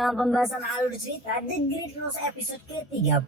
Dalam pembahasan alur cerita The Great Nose episode ke-30.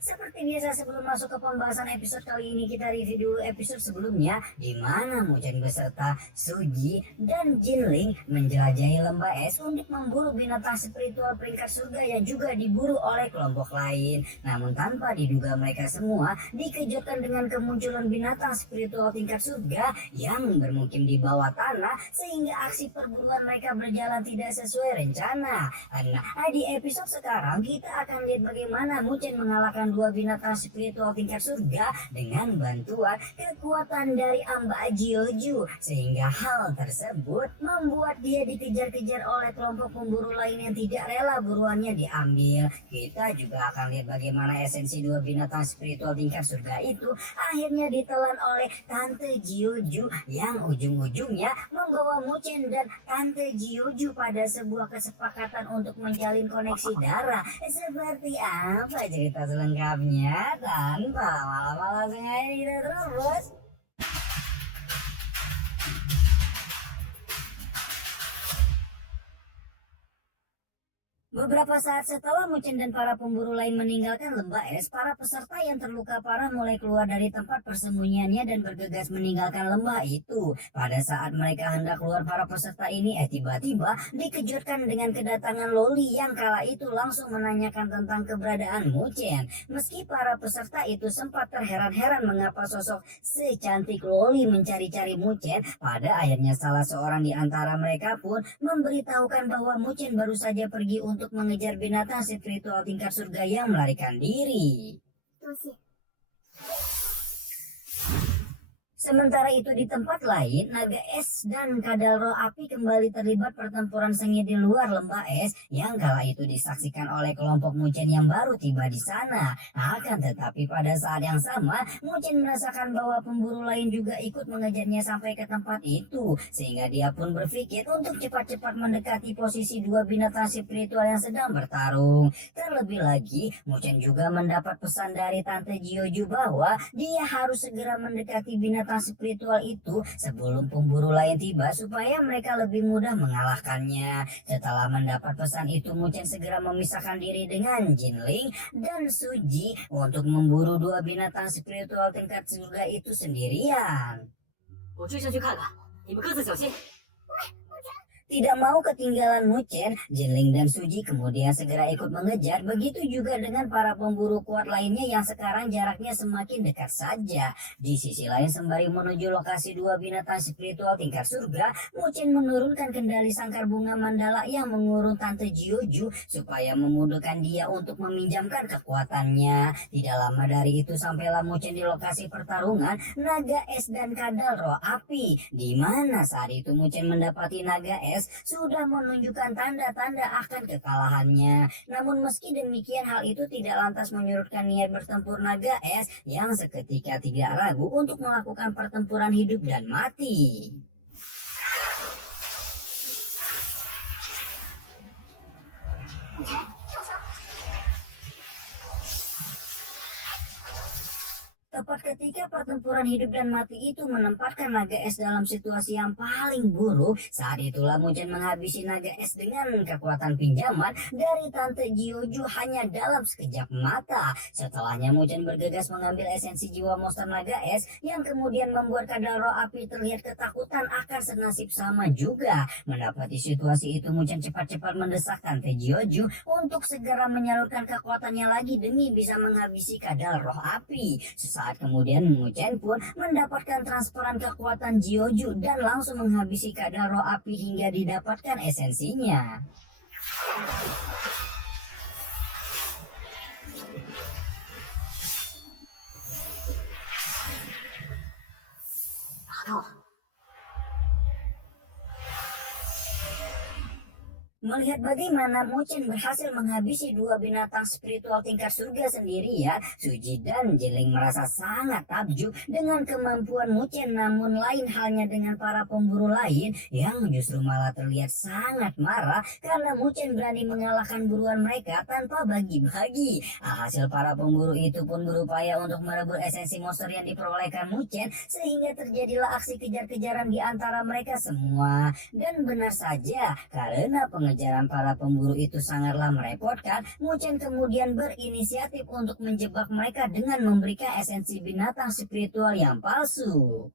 Seperti biasa sebelum masuk ke pembahasan episode kali ini, kita review dulu episode sebelumnya di mana Mujang beserta Suji dan Jinling menjelajahi lembah es untuk memburu binatang spiritual peringkat surga yang juga diburu oleh kelompok lain. Namun tanpa diduga mereka semua dikejutkan dengan kemunculan binatang spiritual tingkat surga yang bermukim di bawah tanah, sehingga aksi perburuan mereka berjalan tidak sesuai rencana. Nah, di episode sekarang kita akan lihat bagaimana Mujang mengalahkan dua binatang spiritual tingkat surga dengan bantuan kekuatan dari Amba Jioju, sehingga hal tersebut membuat dia dikejar-kejar oleh kelompok pemburu lain yang tidak rela buruannya diambil. Kita juga akan lihat bagaimana esensi dua binatang spiritual tingkat surga itu akhirnya ditelan oleh Tante Jioju, yang ujung-ujungnya membawa Mujang dan Tante Jioju pada sebuah kesepakatan untuk menjalin koneksi darah. Seperti apa cerita selengkapnya? Tanpa lama-lama langsung aja kita terus. Beberapa saat setelah Mujang dan para pemburu lain meninggalkan lembah es, para peserta yang terluka parah mulai keluar dari tempat persembunyiannya dan bergegas meninggalkan lembah itu. Pada saat mereka hendak keluar, para peserta ini tiba-tiba dikejutkan dengan kedatangan Loli yang kala itu langsung menanyakan tentang keberadaan Mujang. Meski para peserta itu sempat terheran-heran mengapa sosok secantik Loli mencari-cari Mujang, pada akhirnya salah seorang di antara mereka pun memberitahukan bahwa Mujang baru saja pergi untuk mengejar binatang spiritual tingkat surga yang melarikan diri. Sementara itu di tempat lain, naga es dan kadal roh api kembali terlibat pertempuran sengit di luar lembah es yang kala itu disaksikan oleh kelompok Mujang yang baru tiba di sana. Akan tetapi pada saat yang sama, Mujang merasakan bahwa pemburu lain juga ikut mengejarnya sampai ke tempat itu, sehingga dia pun berpikir untuk cepat-cepat mendekati posisi dua binatang spiritual yang sedang bertarung. Terlebih lagi, Mujang juga mendapat pesan dari Tante Jioju bahwa dia harus segera mendekati binatang spiritual itu sebelum pemburu lain tiba supaya mereka lebih mudah mengalahkannya. Setelah mendapat pesan itu, Mujang segera memisahkan diri dengan Jinling dan Suji untuk memburu dua binatang spiritual tingkat surga itu sendirian. Tidak mau ketinggalan Mujang, Jinling dan Suji kemudian segera ikut mengejar. Begitu juga dengan para pemburu kuat lainnya yang sekarang jaraknya semakin dekat saja. Di sisi lain, sembari menuju lokasi dua binatang spiritual tingkat surga, Mujang menurunkan kendali sangkar bunga mandala yang mengurung Tante Jioju supaya memudahkan dia untuk meminjamkan kekuatannya. Tidak lama dari itu sampailah Mujang di lokasi pertarungan naga es dan kadal roh api, di mana saat itu Mujang mendapati naga es sudah menunjukkan tanda-tanda akan kekalahannya. Namun meski demikian, hal itu tidak lantas menyurutkan niat bertempur naga es yang seketika tidak ragu untuk melakukan pertempuran hidup dan mati. Tepat ketika pertempuran hidup dan mati itu menempatkan naga es dalam situasi yang paling buruk, saat itulah Mujang menghabisi naga es dengan kekuatan pinjaman dari Tante Jioju hanya dalam sekejap mata. Setelahnya Mujang bergegas mengambil esensi jiwa monster naga es yang kemudian membuat kadal roh api terlihat ketakutan akan senasib sama juga. Mendapati situasi itu, Mujang cepat-cepat mendesak Tante Jioju untuk segera menyalurkan kekuatannya lagi demi bisa menghabisi kadal roh api. Saat kemudian Mujang pun mendapatkan transferan kekuatan Jioju dan langsung menghabisi kadal roh api hingga didapatkan esensinya. Melihat bagaimana Mujang berhasil menghabisi dua binatang spiritual tingkat surga sendirian, Suji dan Jinling merasa sangat takjub dengan kemampuan Mujang. Namun lain halnya dengan para pemburu lain yang justru malah terlihat sangat marah karena Mujang berani mengalahkan buruan mereka tanpa bagi-bagi. Hasil para pemburu itu pun berupaya untuk merebut esensi monster yang diperolehkan Mujang, sehingga terjadilah aksi kejar-kejaran di antara mereka semua. Dan benar saja, karena pengejaran kejaran para pemburu itu sangatlah merepotkan, Muchen kemudian berinisiatif untuk menjebak mereka dengan memberikan esensi binatang spiritual yang palsu.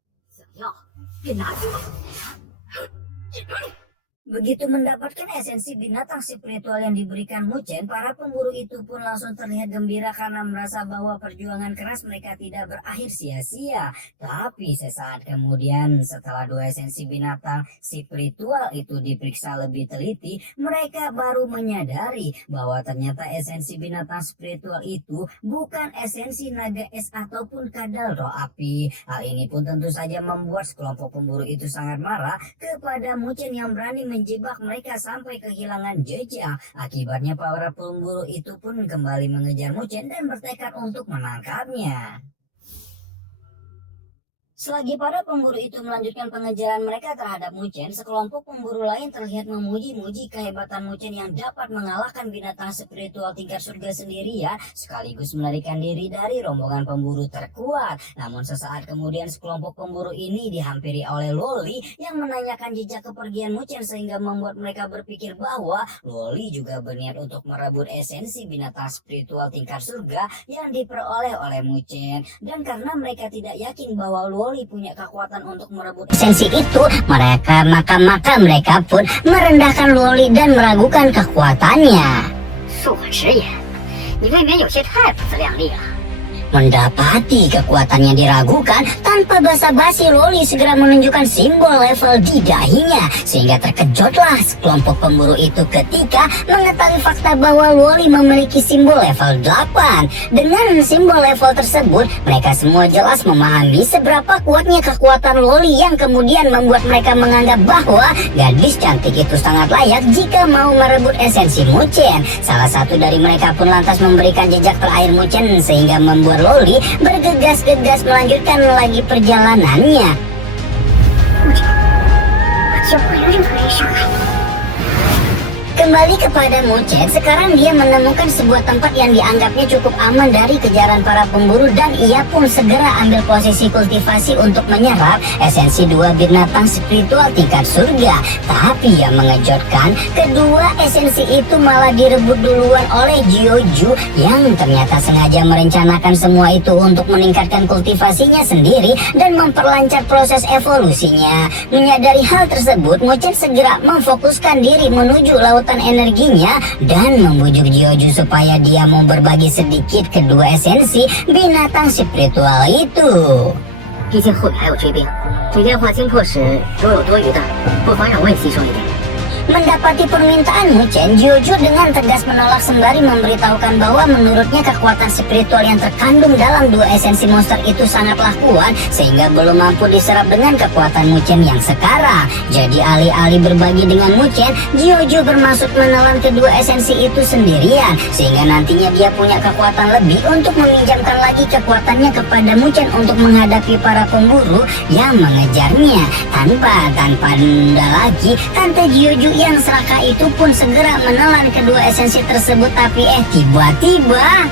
Begitu mendapatkan esensi binatang spiritual yang diberikan Muchen, para pemburu itu pun langsung terlihat gembira karena merasa bahwa perjuangan keras mereka tidak berakhir sia-sia. Tapi sesaat kemudian, setelah 2 esensi binatang spiritual itu diperiksa lebih teliti, mereka baru menyadari bahwa ternyata esensi binatang spiritual itu bukan esensi naga es ataupun kadal roh api. Hal ini pun tentu saja membuat sekelompok pemburu itu sangat marah kepada Muchen yang berani menjebak mereka sampai kehilangan jejak. Akibatnya para pemburu itu pun kembali mengejar Muchen dan bertekad untuk menangkapnya. Selagi para pemburu itu melanjutkan pengejaran mereka terhadap Muchen, sekelompok pemburu lain terlihat memuji-muji kehebatan Muchen yang dapat mengalahkan binatang spiritual tingkat surga sendirian, sekaligus melarikan diri dari rombongan pemburu terkuat. Namun sesaat kemudian sekelompok pemburu ini dihampiri oleh Loli yang menanyakan jejak kepergian Muchen, sehingga membuat mereka berpikir bahwa Loli juga berniat untuk merebut esensi binatang spiritual tingkat surga yang diperoleh oleh Muchen. Dan karena mereka tidak yakin bahwa Loli punya kekuatan untuk merebut esensi itu, maka mereka pun merendahkan Loli dan meragukan kekuatannya. Mendapati kekuatannya diragukan, tanpa basa-basi Loli segera menunjukkan simbol level di dahinya, sehingga terkejutlah sekelompok pemburu itu ketika mengetahui fakta bahwa Loli memiliki simbol level 8. Dengan simbol level tersebut, mereka semua jelas memahami seberapa kuatnya kekuatan Loli, yang kemudian membuat mereka menganggap bahwa gadis cantik itu sangat layak jika mau merebut esensi Muchen. Salah satu dari mereka pun lantas memberikan jejak terakhir Muchen, sehingga membuat Loli bergegas-gegas melanjutkan lagi perjalanannya. Kembali kepada Muchen, sekarang dia menemukan sebuah tempat yang dianggapnya cukup aman dari kejaran para pemburu, dan ia pun segera ambil posisi kultivasi untuk menyerap esensi 2 binatang spiritual tingkat surga. Tapi yang mengejutkan, kedua esensi itu malah direbut duluan oleh Jiuju yang ternyata sengaja merencanakan semua itu untuk meningkatkan kultivasinya sendiri dan memperlancar proses evolusinya. Menyadari hal tersebut, Muchen segera memfokuskan diri menuju lautan energinya dan membujuk Jiuju supaya dia mau berbagi sedikit kedua esensi binatang spiritual itu. Mendapati permintaan Muchen, Jiuju dengan tegas menolak sembari memberitahukan bahwa menurutnya kekuatan spiritual yang terkandung dalam 2 esensi monster itu sangatlah kuat, sehingga belum mampu diserap dengan kekuatan Muchen yang sekarang. Jadi alih-alih berbagi dengan Muchen, Jiuju bermaksud menelan kedua esensi itu sendirian, sehingga nantinya dia punya kekuatan lebih untuk meminjamkan lagi kekuatannya kepada Muchen untuk menghadapi para pemburu yang mengejarnya. Tanpa tunda lagi, Tante Jiuju yang serakah itu pun segera menelan kedua esensi tersebut. Tapi tiba-tiba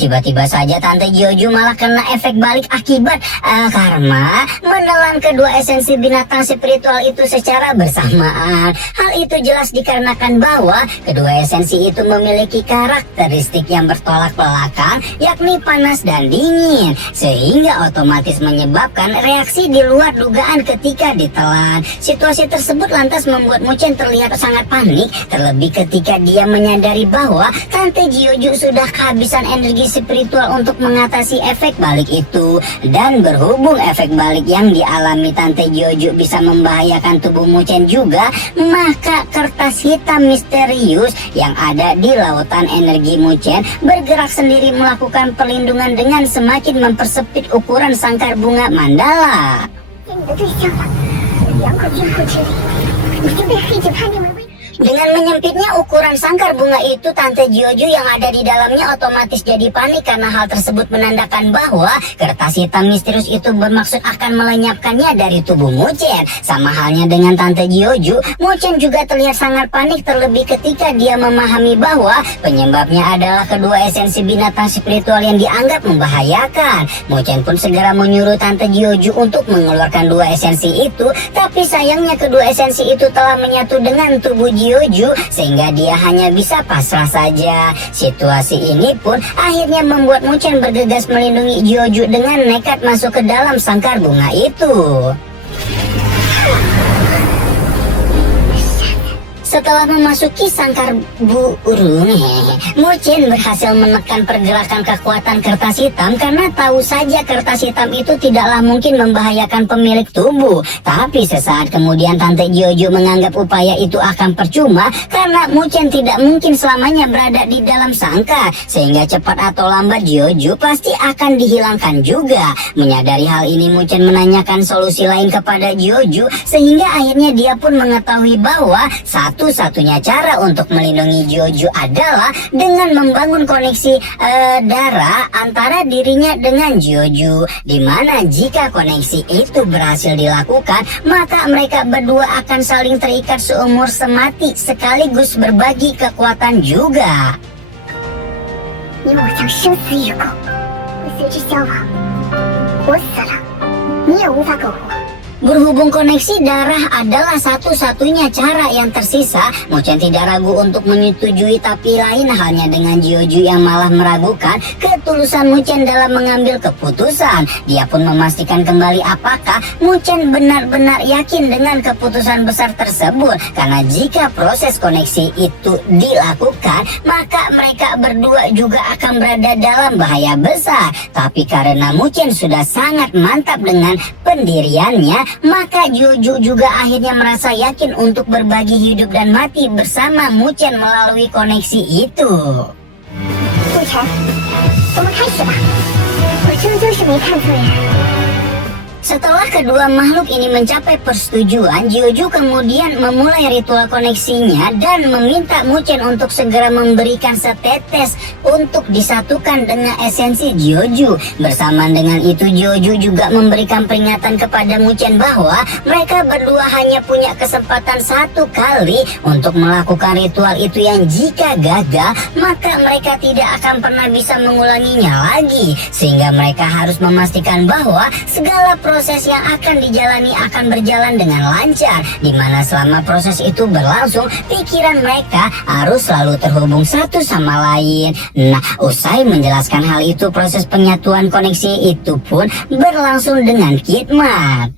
tiba-tiba saja Tante Jiuju malah kena efek balik akibat karma menelan kedua esensi binatang spiritual itu secara bersamaan. Hal itu jelas dikarenakan bahwa kedua esensi itu memiliki karakteristik yang bertolak belakang, yakni panas dan dingin, sehingga otomatis menyebabkan reaksi di luar dugaan ketika ditelan. Situasi tersebut lantas membuat Muchen terlihat sangat panik, terlebih ketika dia menyadari bahwa Tante Jiuju sudah kehabisan energi spiritual untuk mengatasi efek balik itu. Dan berhubung efek balik yang dialami Tante Jiuju bisa membahayakan tubuh Muchen juga, maka kertas hitam misterius yang ada di lautan energi Muchen bergerak sendiri melakukan perlindungan dengan semakin mempersempit ukuran sangkar bunga mandala. Dengan menyempitnya ukuran sangkar bunga itu, Tante Jojo yang ada di dalamnya otomatis jadi panik karena hal tersebut menandakan bahwa kertas hitam misterius itu bermaksud akan melenyapkannya dari tubuh Muchen. Sama halnya dengan Tante Jojo, Muchen juga terlihat sangat panik terlebih ketika dia memahami bahwa penyebabnya adalah kedua esensi binatang spiritual yang dianggap membahayakan. Muchen pun segera menyuruh Tante Jojo untuk mengeluarkan dua esensi itu, tapi sayangnya kedua esensi itu telah menyatu dengan tubuh Jojo sehingga dia hanya bisa pasrah saja. Situasi ini pun akhirnya membuat Muchen bergegas melindungi Jojo dengan nekat masuk ke dalam sangkar bunga itu. Setelah memasuki sangkar burung, Muchen berhasil menekan pergerakan kekuatan kertas hitam karena tahu saja kertas hitam itu tidaklah mungkin membahayakan pemilik tubuh. Tapi sesaat kemudian Tante Jojo menganggap upaya itu akan percuma karena Muchen tidak mungkin selamanya berada di dalam sangkar, sehingga cepat atau lambat Jojo pasti akan dihilangkan juga. Menyadari hal ini, Muchen menanyakan solusi lain kepada Jojo sehingga akhirnya dia pun mengetahui bahwa satu-satunya cara untuk melindungi Jojo adalah dengan membangun koneksi darah antara dirinya dengan Jojo, dimana jika koneksi itu berhasil dilakukan, maka mereka berdua akan saling terikat seumur semati sekaligus berbagi kekuatan juga. 你我像生死与共，随之消亡。我死了，你也无法苟活。 Berhubung koneksi darah adalah satu-satunya cara yang tersisa, Muchen tidak ragu untuk menyetujui, tapi lain halnya dengan Jojo yang malah meragukan ketulusan Muchen dalam mengambil keputusan. Dia pun memastikan kembali apakah Muchen benar-benar yakin dengan keputusan besar tersebut, karena jika proses koneksi itu dilakukan, maka mereka berdua juga akan berada dalam bahaya besar. Tapi karena Muchen sudah sangat mantap dengan pendiriannya, maka Jojo juga akhirnya merasa yakin untuk berbagi hidup dan mati bersama Muchen melalui koneksi itu. 顾晨，我们开始吧。我终究是没看错人。 Setelah kedua makhluk ini mencapai persetujuan, Jojo kemudian memulai ritual koneksinya dan meminta Muchen untuk segera memberikan setetes untuk disatukan dengan esensi Jojo. Bersamaan dengan itu, Jojo juga memberikan peringatan kepada Muchen bahwa mereka berdua hanya punya kesempatan satu kali untuk melakukan ritual itu, yang jika gagal maka mereka tidak akan pernah bisa mengulanginya lagi, sehingga mereka harus memastikan bahwa segala proses yang akan dijalani akan berjalan dengan lancar, dimana selama proses itu berlangsung, pikiran mereka harus selalu terhubung satu sama lain. Nah, usai menjelaskan hal itu, proses penyatuan koneksi itu pun berlangsung dengan khidmat.